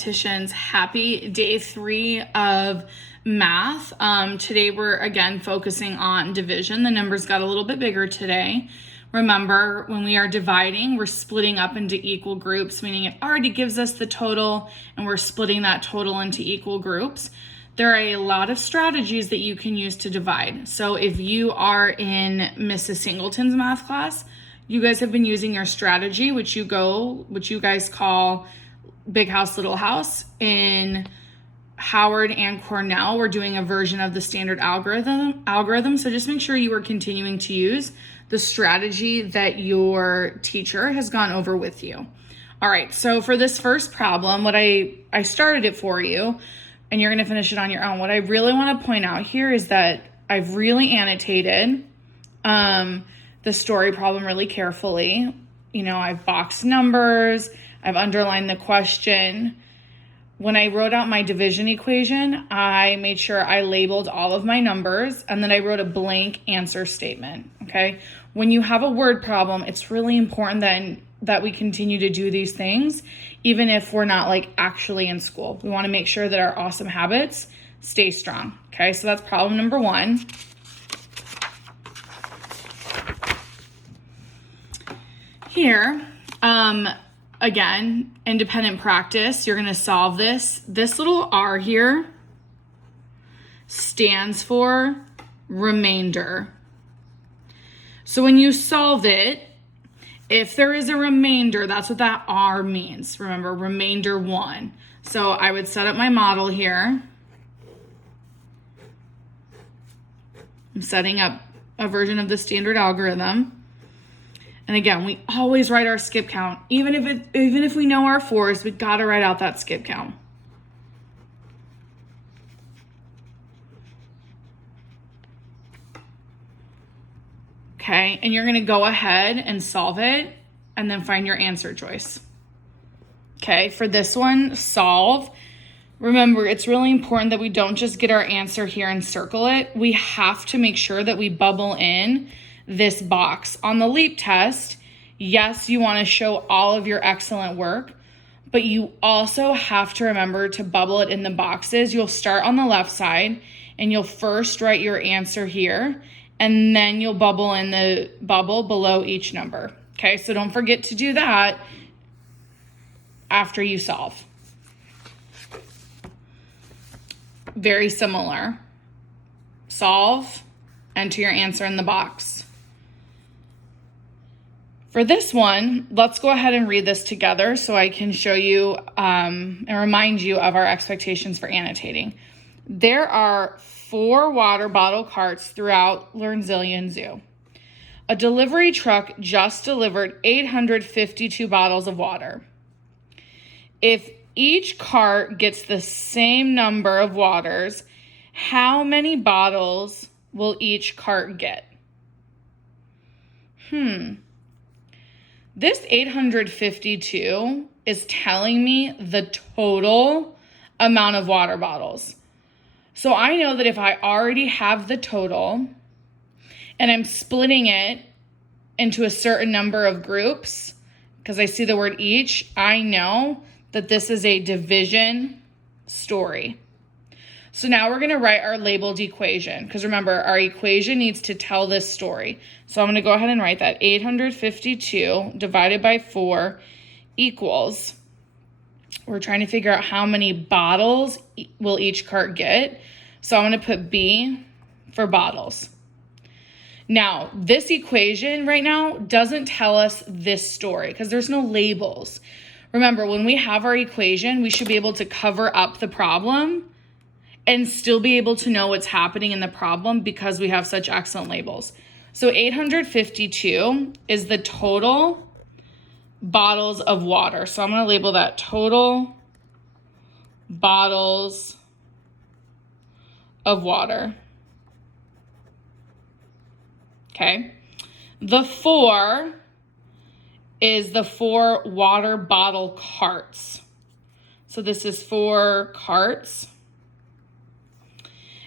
mathematicians, happy day 3 of math. Today we're again focusing on division. The numbers got a little bit bigger today. Remember, when we are dividing, we're splitting up into equal groups, meaning it already gives us the total and we're splitting that total into equal groups. There are a lot of strategies that you can use to divide. So if you are in Mrs. Singleton's math class, you guys have been using your strategy, which you guys call Big House, Little House. In Howard and Cornell, we're doing a version of the standard algorithm. So just make sure you are continuing to use the strategy that your teacher has gone over with you. All right, so for this first problem, what I started it for you, and you're gonna finish it on your own. What I really wanna point out here is that I've really annotated the story problem really carefully. You know, I've boxed numbers, I've underlined the question. When I wrote out my division equation, I made sure I labeled all of my numbers, and then I wrote a blank answer statement, okay? When you have a word problem, it's really important then that we continue to do these things, even if we're not like actually in school. We wanna make sure that our awesome habits stay strong, okay? So that's problem number 1. Here, again, independent practice, you're gonna solve this. This little R here stands for remainder. So when you solve it, if there is a remainder, that's what that R means. Remember, remainder 1. So I would set up my model here. I'm setting up a version of the standard algorithm. And again, we always write our skip count. Even if we know our 4s, we gotta write out that skip count. Okay, and you're gonna go ahead and solve it and then find your answer choice. Okay, for this one, solve. Remember, it's really important that we don't just get our answer here and circle it. We have to make sure that we bubble in this box. On the LEAP test, yes, you want to show all of your excellent work, but you also have to remember to bubble it in the boxes. You'll start on the left side and you'll first write your answer here, and then you'll bubble in the bubble below each number. Okay, so don't forget to do that after you solve. Very similar. Solve, enter your answer in the box. For this one, let's go ahead and read this together so I can show you and remind you of our expectations for annotating. There are 4 water bottle carts throughout Lernzillion Zoo. A delivery truck just delivered 852 bottles of water. If each cart gets the same number of waters, how many bottles will each cart get? This 852 is telling me the total amount of water bottles. So I know that if I already have the total and I'm splitting it into a certain number of groups, because I see the word each, I know that this is a division story. So now we're going to write our labeled equation, because remember, our equation needs to tell this story. So I'm going to go ahead and write that 852 divided by 4 equals, we're trying to figure out how many bottles will each cart get. So I'm going to put B for bottles. Now, this equation right now doesn't tell us this story because there's no labels. Remember, when we have our equation, we should be able to cover up the problem and still be able to know what's happening in the problem because we have such excellent labels. So 852 is the total bottles of water. So I'm going to label that total bottles of water. Okay. The 4 is the 4 water bottle carts. So this is 4 carts.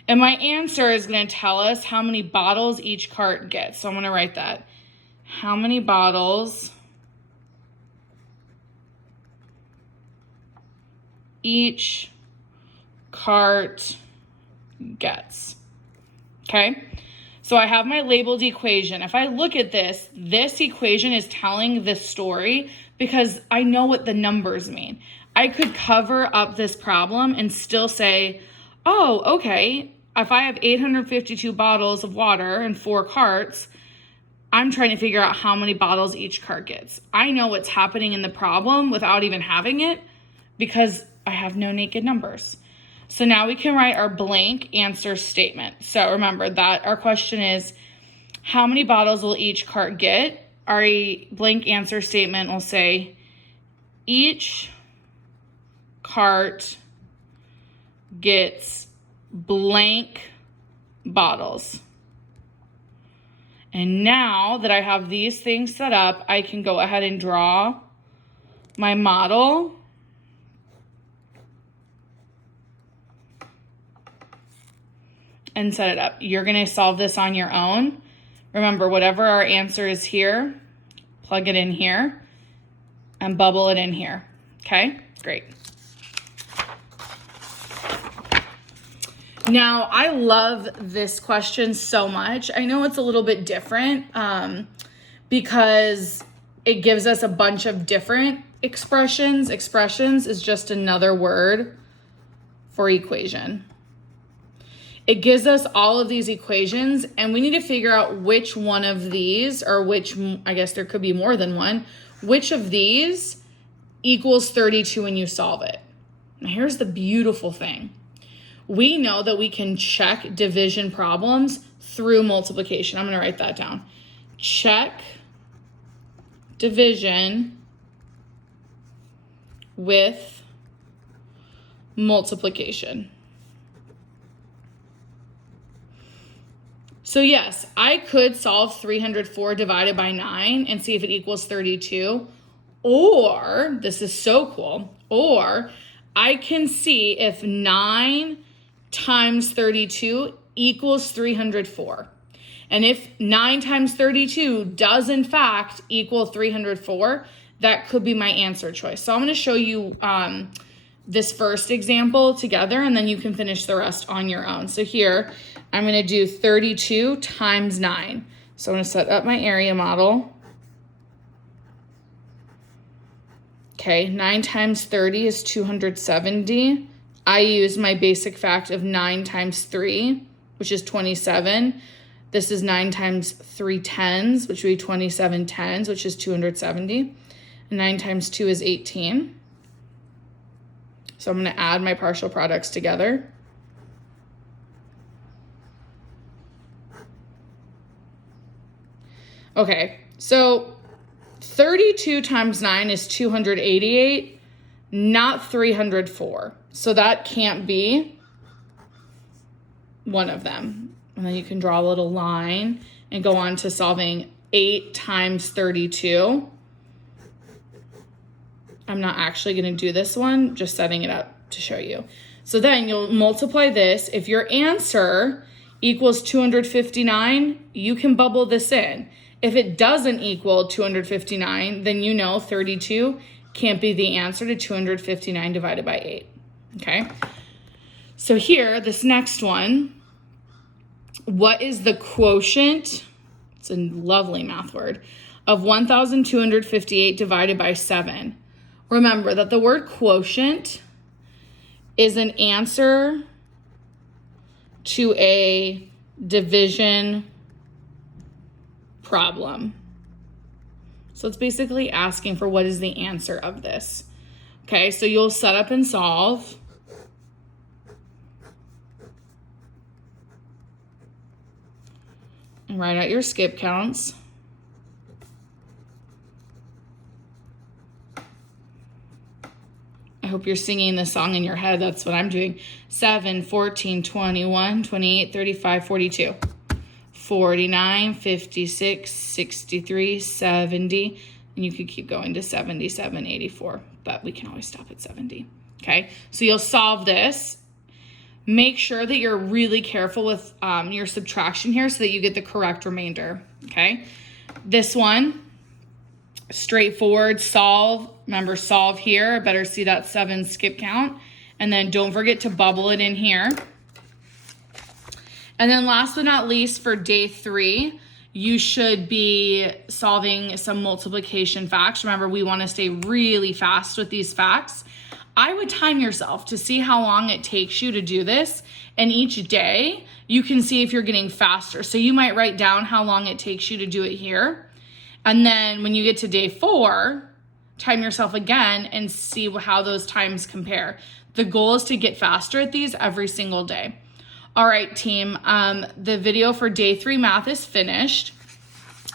And my answer is going to tell us how many bottles each cart gets. So I'm going to write that. How many bottles each cart gets. Okay, so I have my labeled equation. If I look at this equation is telling the story because I know what the numbers mean. I could cover up this problem and still say, oh, okay, if I have 852 bottles of water and 4 carts, I'm trying to figure out how many bottles each cart gets. I know what's happening in the problem without even having it because I have no naked numbers. So now we can write our blank answer statement. So remember that our question is, how many bottles will each cart get? Our blank answer statement will say, each cart gets blank bottles. And now that I have these things set up, I can go ahead and draw my model. And set it up. You're going to solve this on your own. Remember, whatever our answer is here, plug it in here and bubble it in here. Okay, great. Now, I love this question so much. I know it's a little bit different because it gives us a bunch of different expressions. Expressions is just another word for equation. It gives us all of these equations, and we need to figure out which one of these, or which, I guess there could be more than one, which of these equals 32 when you solve it. Now, here's the beautiful thing. We know that we can check division problems through multiplication. I'm going to write that down. Check division with multiplication. So yes, I could solve 304 divided by 9 and see if it equals 32. Or, this is so cool, or I can see if 9 times 32 equals 304. And if 9 times 32 does in fact equal 304, that could be my answer choice. So I'm going to show you this first example together, and then you can finish the rest on your own. So here, I'm going to do 32 times 9. So I'm going to set up my area model. Okay, 9 times 30 is 270. I use my basic fact of 9 times 3, which is 27. This is 9 times 3 tens, which would be 27 tens, which is 270. And 9 times 2 is 18. So I'm going to add my partial products together. Okay, so 32 times 9 is 288, not 304. So that can't be one of them. And then you can draw a little line and go on to solving 8 times 32. I'm not actually going to do this one, just setting it up to show you. So then you'll multiply this. If your answer equals 259, you can bubble this in. If it doesn't equal 259, then you know 32 can't be the answer to 259 divided by 8. Okay? So here, this next one, what is the quotient? It's a lovely math word. Of 1,258 divided by 7. Remember that the word quotient is an answer to a division problem. So it's basically asking for what is the answer of this. Okay, so you'll set up and solve. And write out your skip counts. I hope you're singing this song in your head. That's what I'm doing. 7, 14, 21, 28, 35, 42. 49, 56, 63, 70, and you could keep going to 77, 84, but we can always stop at 70, okay? So you'll solve this. Make sure that you're really careful with your subtraction here so that you get the correct remainder, okay? This one, straightforward, solve. Remember, solve here. I better see that 7 skip count. And then don't forget to bubble it in here. And then last but not least, for day 3, you should be solving some multiplication facts. Remember, we want to stay really fast with these facts. I would time yourself to see how long it takes you to do this. And each day, you can see if you're getting faster. So you might write down how long it takes you to do it here. And then when you get to day 4, time yourself again and see how those times compare. The goal is to get faster at these every single day. All right, team, the video for day 3 math is finished.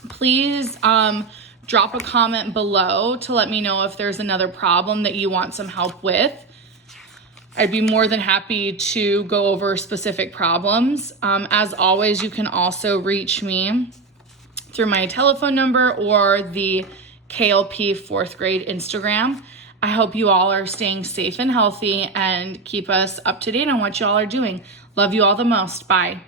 Please drop a comment below to let me know if there's another problem that you want some help with. I'd be more than happy to go over specific problems. As always, you can also reach me through my telephone number or the KLP 4th grade Instagram. I hope you all are staying safe and healthy and keep us up to date on what you all are doing. Love you all the most. Bye.